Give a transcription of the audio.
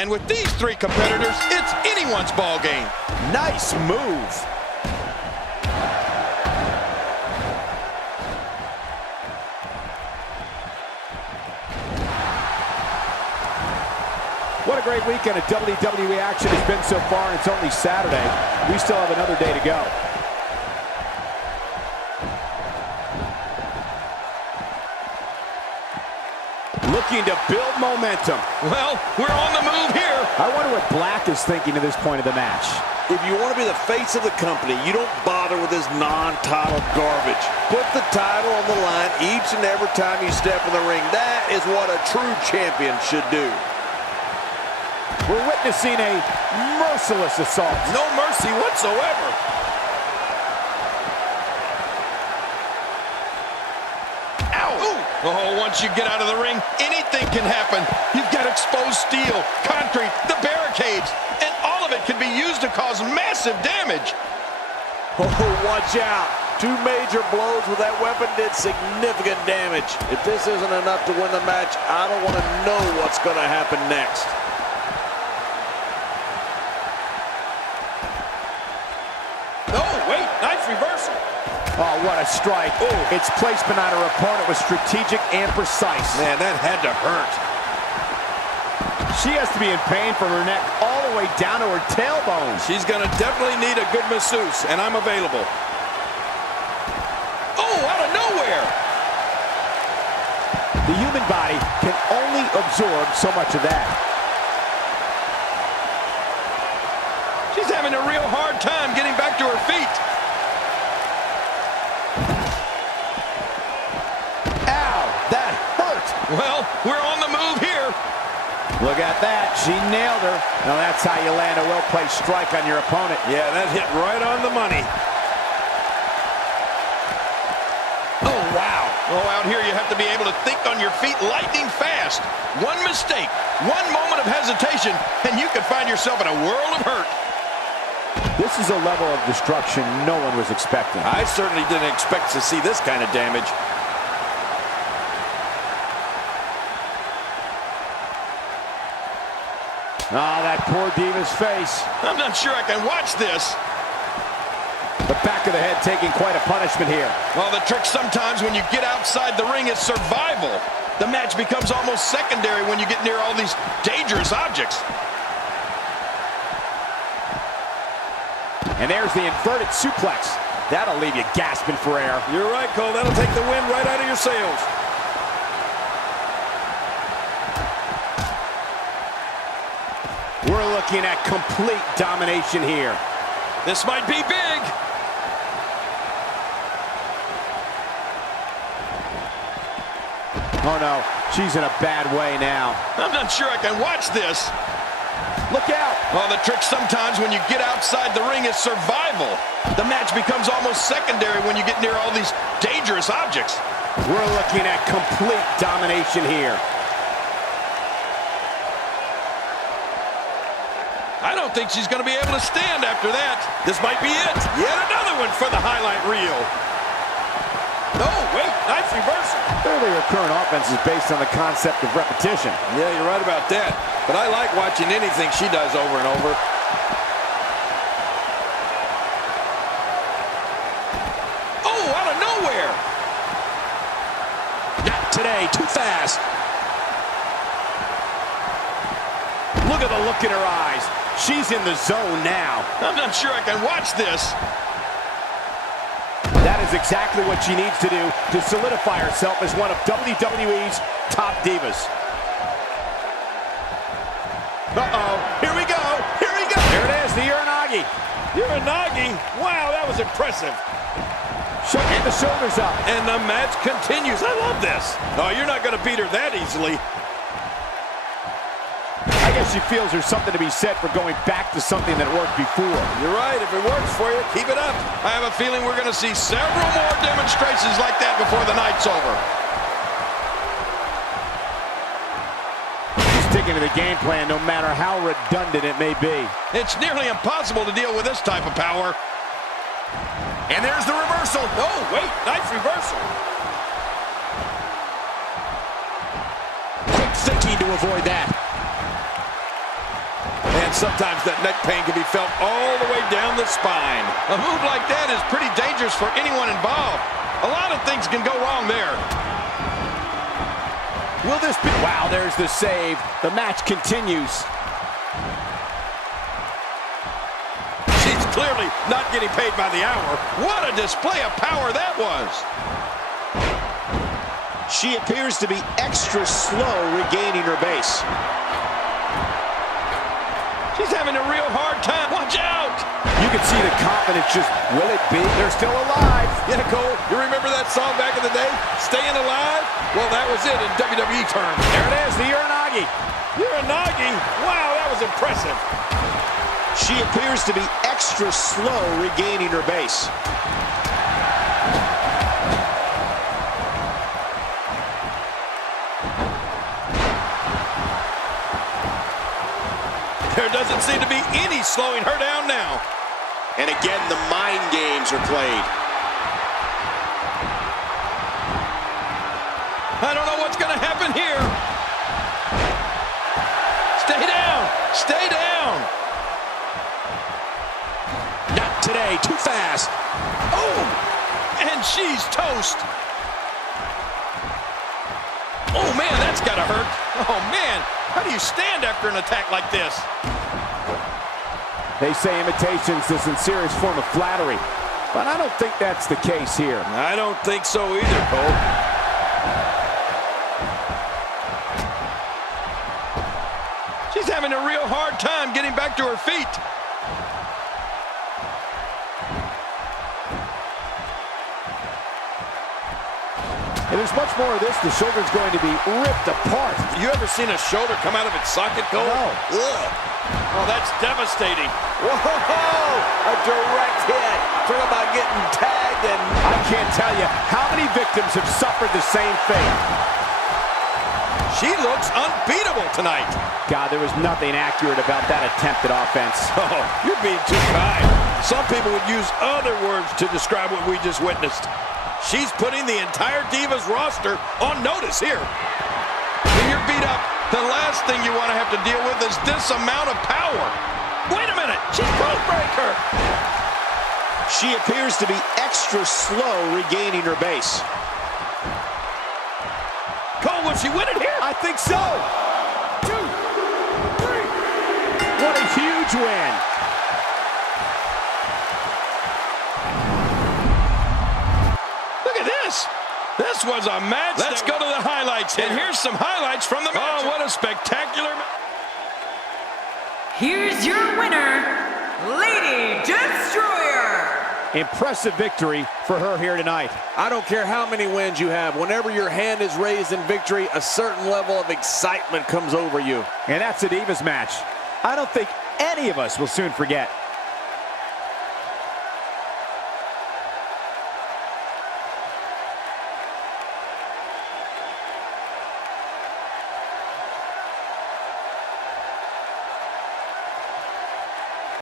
And with these three competitors, it's anyone's ball game. Nice move. What a great weekend of WWE action has been so far, and it's only Saturday. We still have another day to go. Looking to build momentum. Well, we're on the move here. I wonder what Black is thinking at this point of the match. If you want to be the face of the company, you don't bother with this non-title garbage. Put the title on the line each and every time you step in the ring. That is what a true champion should do. We're witnessing a merciless assault. No mercy whatsoever. Ow! Ooh. Oh, once you get out of the ring, anything can happen. You've got exposed steel, concrete, the barricades, and all of it can be used to cause massive damage. Oh, watch out. Two major blows with that weapon did significant damage. If this isn't enough to win the match, I don't want to know what's going to happen next. Reversal. Oh, what a strike. Oh, its placement on her opponent was strategic and precise. Man, that had to hurt. She has to be in pain from her neck all the way down to her tailbone. She's going to definitely need a good masseuse, and I'm available. Oh, out of nowhere. The human body can only absorb so much of that. She's having a real hard time getting back to her feet. Well, we're on the move here. Look at that. She nailed her. Now that's how you land a well-placed strike on your opponent. Yeah, that hit right on the money. Oh, wow. Oh, out here you have to be able to think on your feet lightning fast. One mistake, one moment of hesitation, and you could find yourself in a world of hurt. This is a level of destruction no one was expecting. I certainly didn't expect to see this kind of damage. Ah, that poor Diva's face. I'm not sure I can watch this. The back of the head taking quite a punishment here. Well, the trick sometimes when you get outside the ring is survival. The match becomes almost secondary when you get near all these dangerous objects. And there's the inverted suplex. That'll leave you gasping for air. You're right, Cole. That'll take the wind right out of your sails. We're looking at complete domination here. This might be big. Oh no, she's in a bad way now. I'm not sure I can watch this. Look out. Well, the trick sometimes when you get outside the ring is survival. The match becomes almost secondary when you get near all these dangerous objects. We're looking at complete domination here. I don't think she's going to be able to stand after that. This might be it. Yet another one for the highlight reel. Oh, wait, nice reversal. Clearly her current offense is based on the concept of repetition. Yeah, you're right about that. But I like watching anything she does over and over. Oh, out of nowhere. Not today, too fast. Look at the look in her eyes. She's in the zone now. I'm not sure I can watch this. That is exactly what she needs to do to solidify herself as one of WWE's top divas. Uh-oh. Here we go. Here we go. There it is, the Uranagi. Uranagi? Wow, that was impressive. Get the shoulders up. And the match continues. I love this. Oh, you're not going to beat her that easily. I guess she feels there's something to be said for going back to something that worked before. You're right. If it works for you, keep it up. I have a feeling we're going to see several more demonstrations like that before the night's over. She's sticking to the game plan no matter how redundant it may be. It's nearly impossible to deal with this type of power. And there's the reversal. Oh, wait, nice reversal. Quick thinking to avoid that. right, sometimes that neck pain can be felt all the way down the spine. A move like that is pretty dangerous for anyone involved. A lot of things can go wrong there. Will this be? Wow, there's the save. The match continues. She's clearly not getting paid by the hour. What a display of power that was. She appears to be extra slow regaining her base. She's having a real hard time. Watch out! You can see the confidence just, will it be? They're still alive. Yeah, Cole, you remember that song back in the day, Staying Alive? Well, that was it in WWE terms. There it is, the Uranagi. Uranagi? Wow, that was impressive. She appears to be extra slow regaining her base. There doesn't seem to be any slowing her down now. And again, the mind games are played. I don't know what's going to happen here. Stay down. Stay down. Not today. Too fast. Oh, and she's toast. Oh, man, that's got to hurt. Oh, man, how do you stand after an attack like this? They say imitation's the sincerest form of flattery, but I don't think that's the case here. I don't think so either, Cole. She's having a real hard time getting back to her feet. And there's much more of this. The shoulder's going to be ripped apart. You ever seen a shoulder come out of its socket, Cole? No. Ugh. Oh, that's devastating. Whoa! A direct hit. Talk about getting tagged and... I can't tell you how many victims have suffered the same fate. She looks unbeatable tonight. God, there was nothing accurate about that attempted offense. Oh, you're being too kind. Some people would use other words to describe what we just witnessed. She's putting the entire Divas roster on notice here. When you're beat up, the last thing you want to have to deal with is this amount of power. Wait a minute, she's code breaker. She appears to be extra slow regaining her base. Cole, will she win it here? I think so. 2, 3. What a huge win. Look at this. This was a match. Let's go to the highlights. And here's some highlights from the match. Oh, what a spectacular match. Here's your winner, Lady Destroyer. Impressive victory for her here tonight. I don't care how many wins you have. Whenever your hand is raised in victory, a certain level of excitement comes over you. And that's a Divas match I don't think any of us will soon forget.